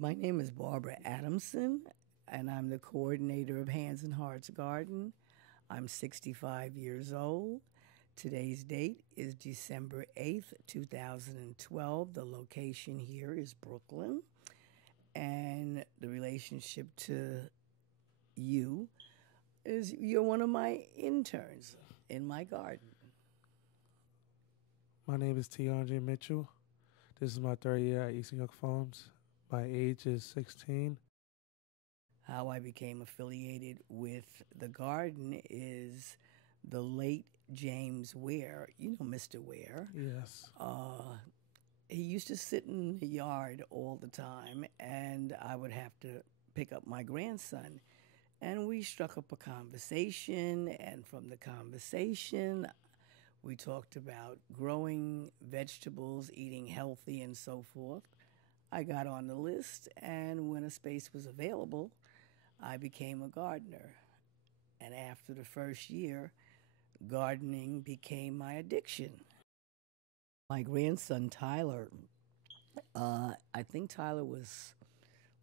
My name is Barbara Adamson, and I'm the coordinator of Hands and Hearts Garden. I'm 65 years old. Today's date is December 8th, 2012. The location here is Brooklyn. And the relationship to you is you're one of my interns in my garden. My name is TeAndre Mitchell. This is my third year at Eastern York Farms. My age is 16. How I became affiliated with the garden is the late James Ware. You know Mr. Ware. Yes. He used to sit in the yard all the time, and I would have to pick up my grandson. And we struck up a conversation, and from the conversation, we talked about growing vegetables, eating healthy, and so forth. I got on the list, and when a space was available, I became a gardener. And after the first year, gardening became my addiction. My grandson, Tyler, I think Tyler's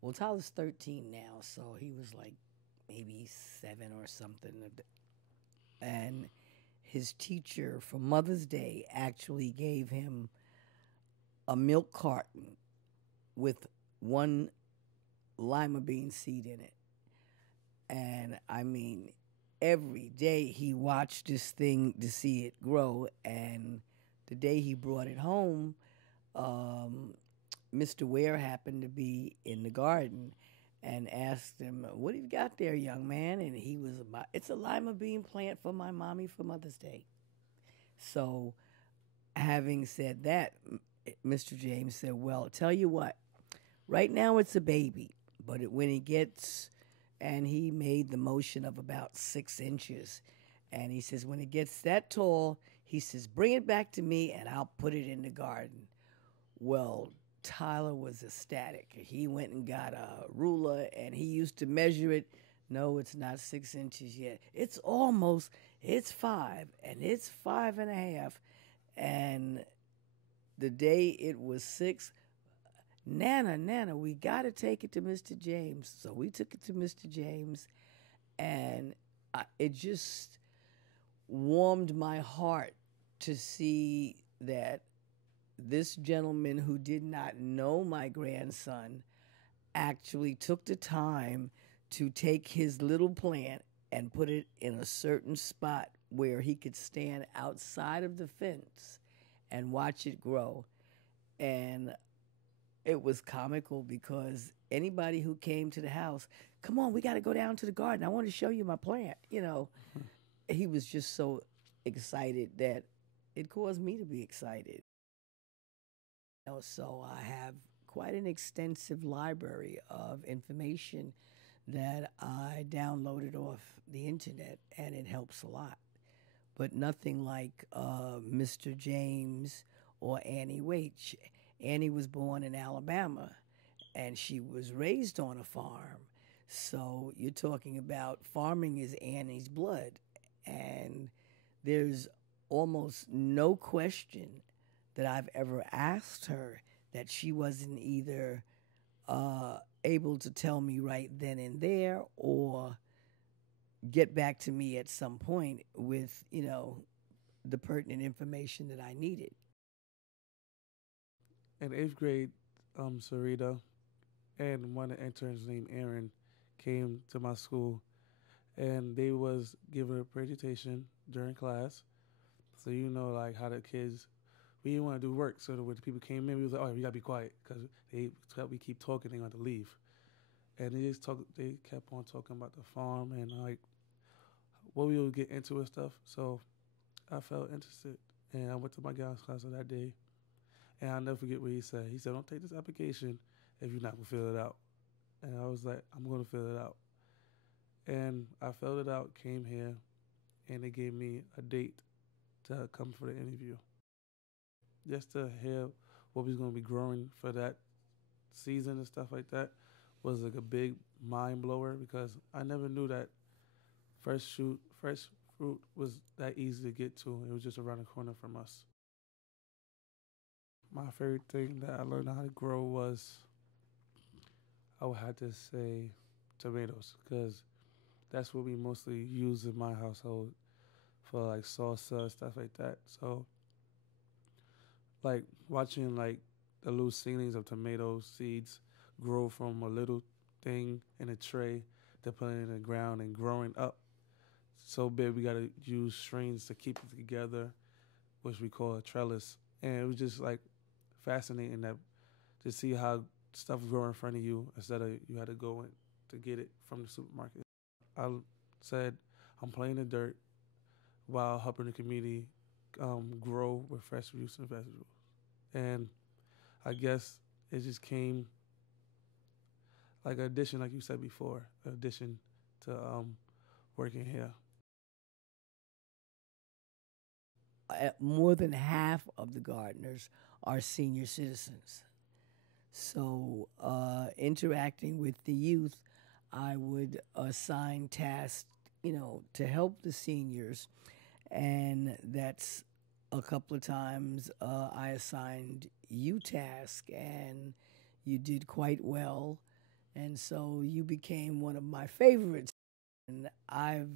13 now, so he was like maybe 7 or something. And his teacher for Mother's Day actually gave him a milk carton with one lima bean seed in it. And I mean, every day he watched this thing to see it grow. And the day he brought it home, Mr. Ware happened to be in the garden and asked him, "What have you got there, young man?" And he was about, "It's a lima bean plant for my mommy for Mother's Day." So, having said that, Mr. James said, "Well, tell you what, right now it's a baby, but when he gets," and he made the motion of about 6 inches. And he says, "When it gets that tall," he says, "bring it back to me and I'll put it in the garden." Well, Tyler was ecstatic. He went and got a ruler and he used to measure it. No, it's not 6 inches yet. It's 5, and it's 5.5. And the day it was 6, Nana, we got to take it to Mr. James. So we took it to Mr. James, and it just warmed my heart to see that this gentleman who did not know my grandson actually took the time to take his little plant and put it in a certain spot where he could stand outside of the fence and watch it grow. And it was comical because anybody who came to the house, "Come on, we got to go down to the garden. I want to show you my plant." He was just so excited that it caused me to be excited. So I have quite an extensive library of information that I downloaded off the internet, and it helps a lot. But nothing like Mr. James or Annie Waite. Annie was born in Alabama, and she was raised on a farm. So you're talking about farming is Annie's blood, and there's almost no question that I've ever asked her that she wasn't either able to tell me right then and there or get back to me at some point with, the pertinent information that I needed. In 8th grade, Sarita and one of the interns named Aaron came to my school, and they was giving a presentation during class. So like how the kids, we didn't want to do work. So when the people came in, we was like, "Oh, we gotta be quiet," because we keep talking, they got to leave. And they kept on talking about the farm and like what we would get into and stuff. So I felt interested, and I went to my guidance class that day. And I'll never forget what he said. He said, "Don't take this application if you're not going to fill it out." And I was like, "I'm going to fill it out." And I filled it out, came here, and they gave me a date to come for the interview. Just to hear what was going to be growing for that season and stuff like that was like a big mind blower because I never knew that fresh fruit was that easy to get to. It was just around the corner from us. My favorite thing that I learned how to grow was I would have to say tomatoes because that's what we mostly use in my household for like salsa stuff like that. So like watching like the little seedlings of tomato seeds grow from a little thing in a tray to put it in the ground and growing up so big we gotta use strings to keep it together, which we call a trellis. And it was just like fascinating that to see how stuff grow in front of you instead of you had to go in to get it from the supermarket. I said I'm playing the dirt while helping the community grow with fresh fruits and vegetables. And I guess it just came like an addition, like you said before, an addition to working here. More than half of the gardeners are senior citizens. So, interacting with the youth, I would assign tasks, to help the seniors. And that's a couple of times I assigned you tasks, and you did quite well. And so you became one of my favorites. And I've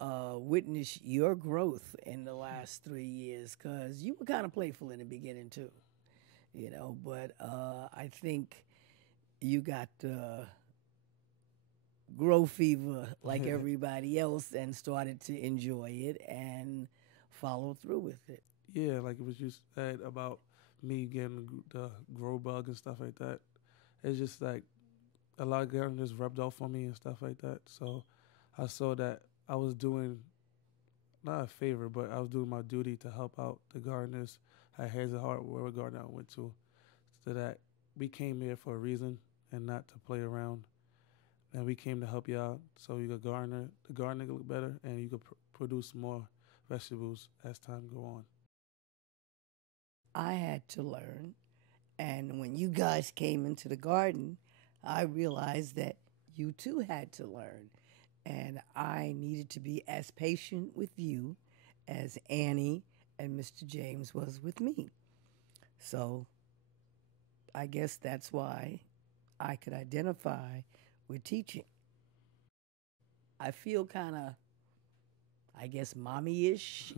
witnessed your growth in the last 3 years because you were kind of playful in the beginning, too, but I think you got grow fever like everybody else and started to enjoy it and follow through with it. Yeah, like what you said about me getting the grow bug and stuff like that. It's just like a lot of gardeners rubbed off on me and stuff like that. So I saw that I was doing not a favor, but I was doing my duty to help out the gardeners at Hands of Heart, wherever garden I went to, so that we came here for a reason and not to play around. And we came to help you out so you could garner, the gardening could look better, and you could produce more vegetables as time go on. I had to learn. And when you guys came into the garden, I realized that you too had to learn. And I needed to be as patient with you as Annie and Mr. James was with me. So I guess that's why I could identify with teaching. I feel kind of, I guess, mommy ish,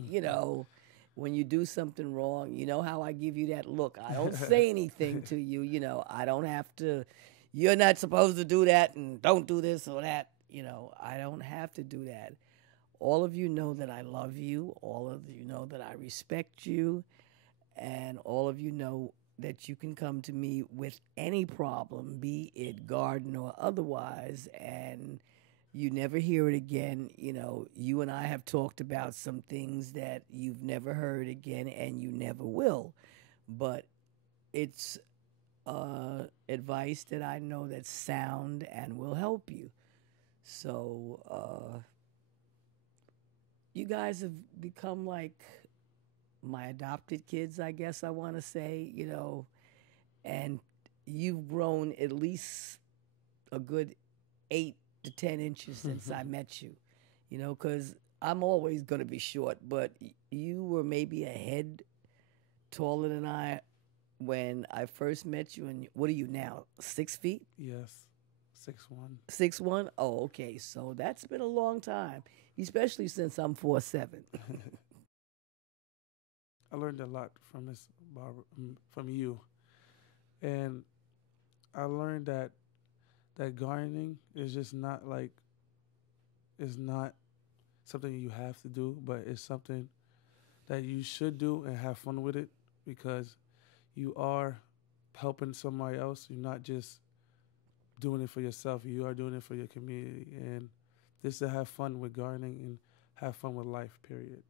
when you do something wrong. You know how I give you that look. I don't say anything to you, I don't have to, you're not supposed to do that and don't do this or that. I don't have to do that. All of you know that I love you. All of you know that I respect you. And all of you know that you can come to me with any problem, be it garden or otherwise, and you never hear it again. You and I have talked about some things that you've never heard again and you never will. But it's advice that I know that's sound and will help you. So you guys have become like my adopted kids, I guess I want to say, and you've grown at least a good 8 to 10 inches since I met you, because I'm always going to be short, but you were maybe a head taller than I when I first met you. And what are you now, 6 feet? Yes, 6'1". 6'1"? Oh, okay. So that's been a long time, especially since I'm 4'7". I learned a lot from Miss Barbara, from you, and I learned that gardening is just not like it's not something you have to do, but it's something that you should do and have fun with it because you are helping somebody else. You're not just doing it for yourself. You are doing it for your community, and just to have fun with gardening and have fun with life. Period.